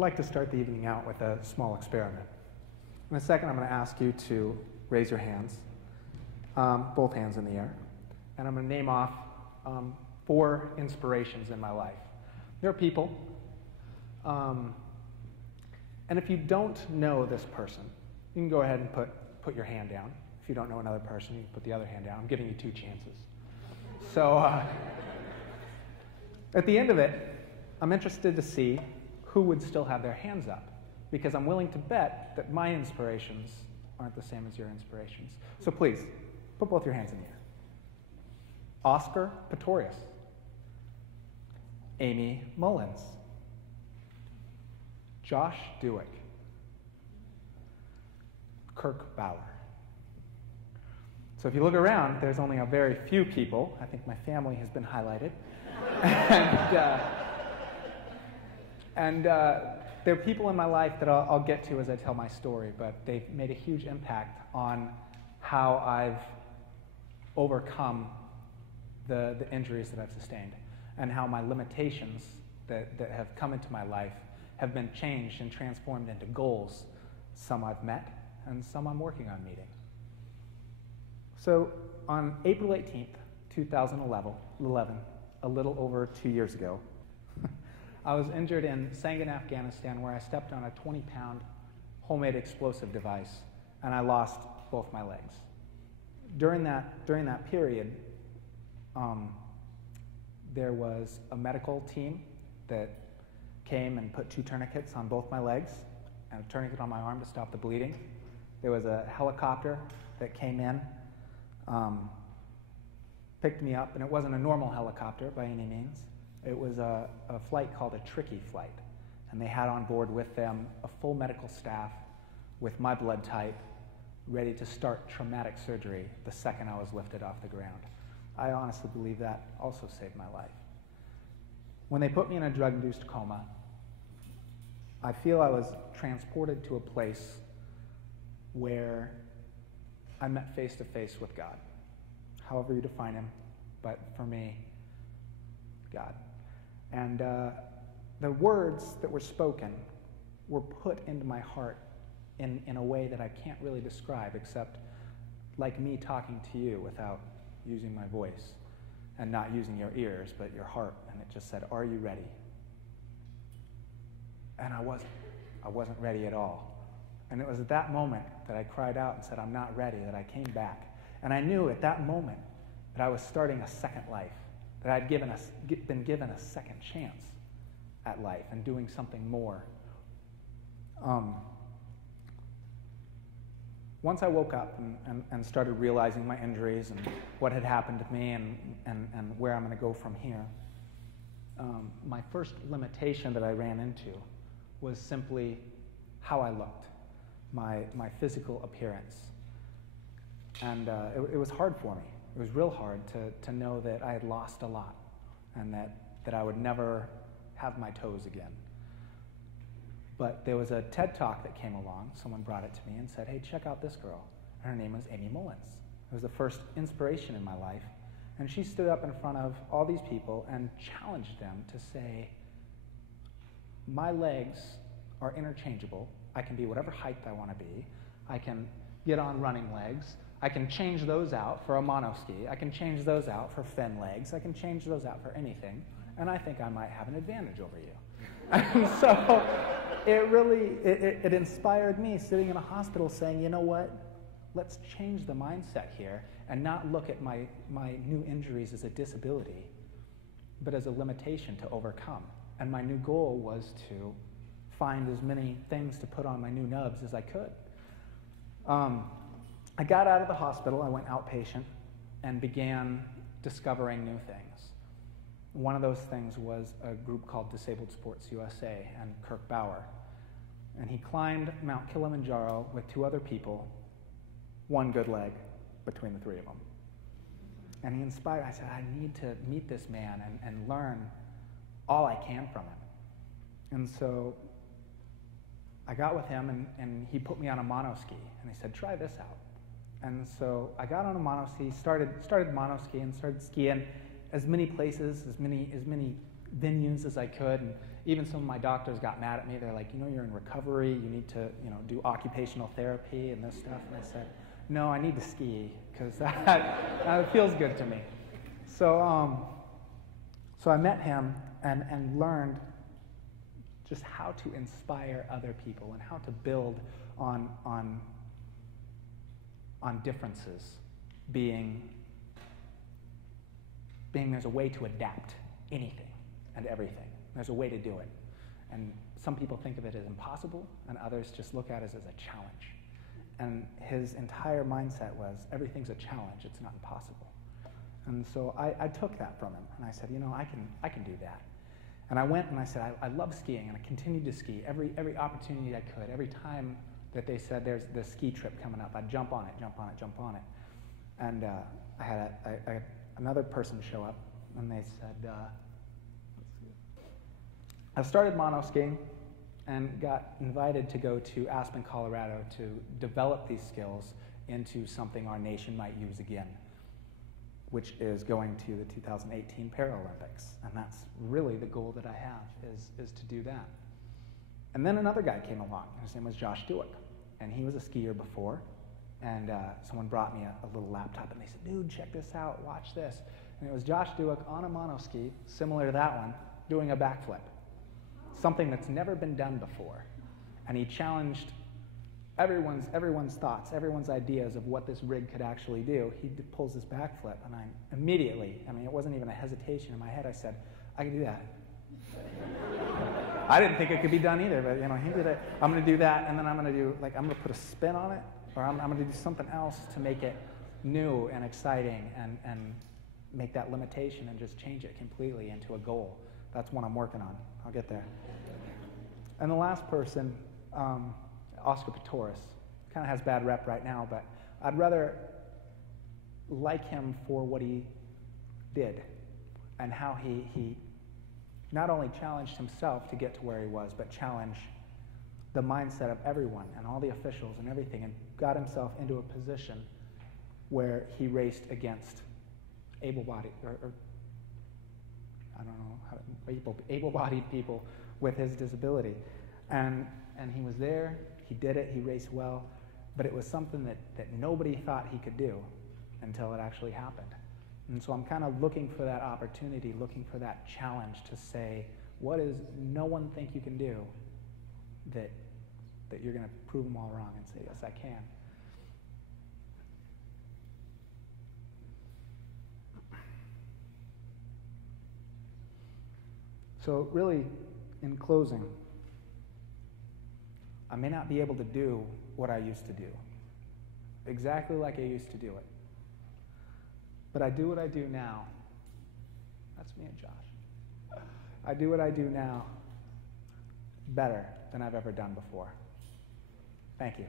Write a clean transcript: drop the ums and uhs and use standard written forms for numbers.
I'd like to start the evening out with a small experiment. In a second, I'm going to ask you to raise your hands, both hands in the air, and I'm going to name off 4 inspirations in my life. There are people, and if you don't know this person, you can go ahead and put your hand down. If you don't know another person, you can put the other hand down. I'm giving you 2 chances. So at the end of it, I'm interested to see who would still have their hands up, because I'm willing to bet that my inspirations aren't the same as your inspirations. So please, put both your hands in the air. Oscar Pistorius, Amy Mullins, Josh Dewick, Kirk Bauer. So if you look around, there's only a very few people. I think my family has been highlighted. And there are people in my life that I'll get to as I tell my story, but they've made a huge impact on how I've overcome the injuries that I've sustained, and how my limitations that have come into my life have been changed and transformed into goals. Some I've met, and some I'm working on meeting. So on April 18th, 2011, a little over 2 years ago, I was injured in Sangin, Afghanistan, where I stepped on a 20-pound homemade explosive device, and I lost both my legs. During that period, there was a medical team that came and put 2 tourniquets on both my legs and a tourniquet on my arm to stop the bleeding. There was a helicopter that came in, picked me up, and it wasn't a normal helicopter by any means. It was a flight called a tricky flight, and they had on board with them a full medical staff with my blood type, ready to start traumatic surgery the second I was lifted off the ground. I honestly believe that also saved my life. When they put me in a drug-induced coma, I feel I was transported to a place where I met face-to-face with God, however you define him, but for me, God. And the words that were spoken were put into my heart in a way that I can't really describe, except like me talking to you without using my voice and not using your ears, but your heart. And it just said, "Are you ready?" And I wasn't ready at all. And it was at that moment that I cried out and said, "I'm not ready," that I came back. And I knew at that moment that I was starting a second life, that I'd been given a second chance at life and doing something more. Once I woke up and started realizing my injuries and what had happened to me and where I'm going to go from here, my first limitation that I ran into was simply how I looked, my physical appearance. And it was hard for me. It was real hard to know that I had lost a lot and that I would never have my toes again. But there was a TED Talk that came along. Someone brought it to me and said, "Hey, check out this girl." And her name was Amy Mullins. It was the first inspiration in my life. And she stood up in front of all these people and challenged them to say, "My legs are interchangeable. I can be whatever height I want to be. I can get on running legs. I can change those out for a monoski. I can change those out for fin legs. I can change those out for anything. And I think I might have an advantage over you." And so it inspired me sitting in a hospital saying, you know what? Let's change the mindset here and not look at my new injuries as a disability, but as a limitation to overcome. And my new goal was to find as many things to put on my new nubs as I could. I got out of the hospital, I went outpatient, and began discovering new things. One of those things was a group called Disabled Sports USA and Kirk Bauer. And he climbed Mount Kilimanjaro with 2 other people, 1 good leg between the 3 of them. And he inspired, I said, I need to meet this man and learn all I can from him. And so I got with him, and he put me on a monoski, and he said, "Try this out." And so I got on a monoski, started monoski, and started skiing as many places, as many venues as I could, and even some of my doctors got mad at me. They're like, you're in recovery, you need to, do occupational therapy and this stuff. And I said, no, I need to ski, because that feels good to me. So, so I met him and learned just how to inspire other people and how to build on differences, being there's a way to adapt anything and everything. There's a way to do it. And some people think of it as impossible, and others just look at it as a challenge. And his entire mindset was, everything's a challenge, it's not impossible. And so I took that from him, and I said, I can do that. And I went and I said, I love skiing, and I continued to ski every opportunity I could. Every time that they said there's this ski trip coming up, I'd jump on it. And I had another person show up, and they said, I started mono skiing and got invited to go to Aspen, Colorado to develop these skills into something our nation might use again, which is going to the 2018 Paralympics. And that's really the goal that I have, is to do that. And then another guy came along. His name was Josh Duick. And he was a skier before. And someone brought me a little laptop, and they said, dude, check this out, watch this. And it was Josh Duick on a monoski, similar to that one, doing a backflip. Something that's never been done before. And he challenged everyone's thoughts, everyone's ideas of what this rig could actually do. He pulls this backflip, and I immediately, it wasn't even a hesitation in my head, I said, I can do that. I didn't think it could be done either, but he did it. I'm going to do that, and then I'm going to put a spin on it, or I'm going to do something else to make it new and exciting and make that limitation and just change it completely into a goal. That's what I'm working on. I'll get there. And the last person, Oscar Pistorius, kind of has bad rep right now, but I'd rather like him for what he did and how he not only challenged himself to get to where he was, but challenged the mindset of everyone and all the officials and everything, and got himself into a position where he raced against able-bodied, or I don't know, able-bodied people with his disability. And he was there, he did it, he raced well, but it was something that nobody thought he could do until it actually happened. And so I'm kind of looking for that opportunity, looking for that challenge to say, what does no one think you can do that you're going to prove them all wrong and say, yes, I can. So really, in closing, I may not be able to do what I used to do, exactly like I used to do it. But I do what I do now. That's me and Josh. I do what I do now better than I've ever done before. Thank you.